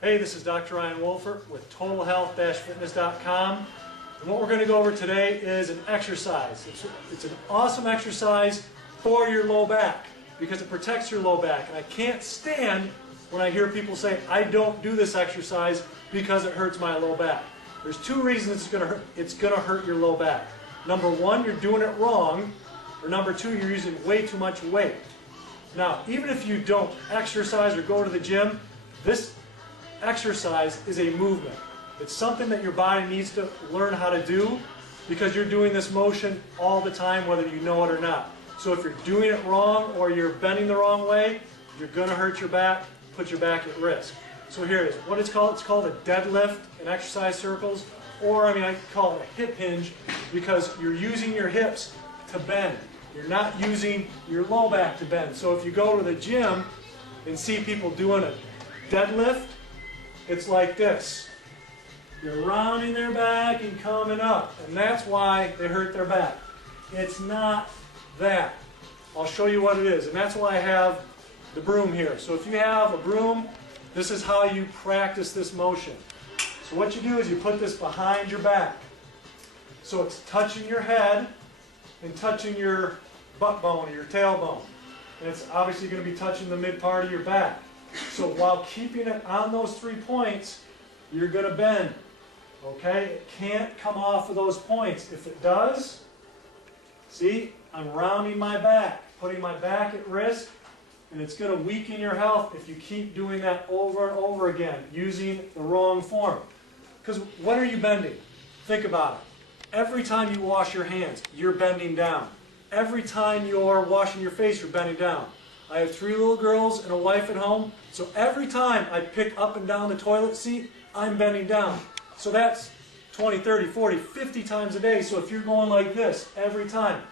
Hey, this is Dr. Ryan Wohlfert with Total Health-Fitness.com. And what we're going to go over today is an exercise. It's an awesome exercise for your low back because it protects your low back. And I can't stand when I hear people say, I don't do this exercise because it hurts my low back. There's two reasons it's going to hurt your low back. Number one, you're doing it wrong. Or number two, you're using way too much weight. Now, even if you don't exercise or go to the gym, this exercise is a movement. It's something that your body needs to learn how to do because you're doing this motion all the time, whether you know it or not. So if you're doing it wrong or you're bending the wrong way, you're going to hurt your back, put your back at risk. So here it is. What it's called a deadlift in exercise circles, or I call it a hip hinge because you're using your hips to bend. You're not using your low back to bend. So if you go to the gym and see people doing a deadlift, it's like this. You're rounding their back and coming up, and that's why they hurt their back. It's not that. I'll show you what it is, and that's why I have the broom here. So if you have a broom, this is how you practice this motion. So what you do is you put this behind your back. So it's touching your head and touching your butt bone or your tailbone. And it's obviously going to be touching the mid part of your back. So while keeping it on those 3 points, you're going to bend. Okay? It can't come off of those points. If it does, see, I'm rounding my back, putting my back at risk, and it's going to weaken your health if you keep doing that over and over again, using the wrong form. Because when are you bending? Think about it. Every time you wash your hands, you're bending down. Every time you're washing your face, you're bending down. I have 3 little girls and a wife at home, so every time I pick up and down the toilet seat, I'm bending down. So that's 20, 30, 40, 50 times a day. So if you're going like this every time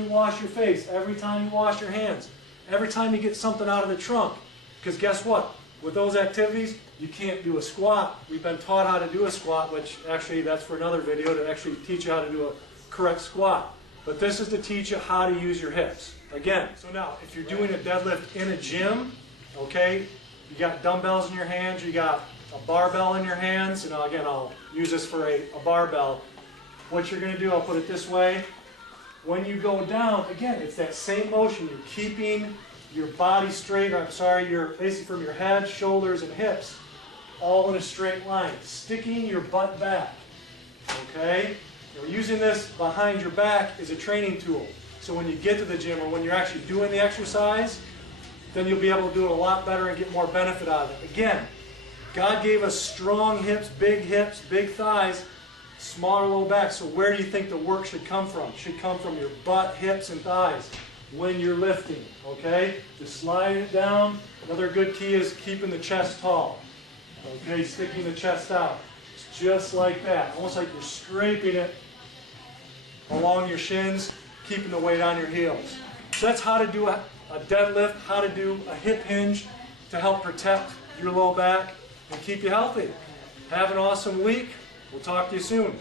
you wash your face, every time you wash your hands, every time you get something out of the trunk, because guess what? With those activities, you can't do a squat. We've been taught how to do a squat, which actually that's for another video to actually teach you how to do a correct squat. But this is to teach you how to use your hips. Again, so now if you're doing a deadlift in a gym, okay, you got dumbbells in your hands, you got a barbell in your hands, and again, I'll use this for a barbell. What you're going to do, I'll put it this way. When you go down, again, it's that same motion. You're keeping your body straight, you're basically from your head, shoulders, and hips all in a straight line, sticking your butt back, okay? You're using this behind your back as a training tool. So when you get to the gym or when you're actually doing the exercise, then you'll be able to do it a lot better and get more benefit out of it. Again, God gave us strong hips, big thighs, smaller low back. So where do you think the work should come from? It should come from your butt, hips, and thighs when you're lifting, okay? Just slide it down. Another good key is keeping the chest tall, okay? Sticking the chest out. It's just like that, almost like you're scraping it along your shins, keeping the weight on your heels. So that's how to do a deadlift, how to do a hip hinge to help protect your low back and keep you healthy. Have an awesome week. We'll talk to you soon.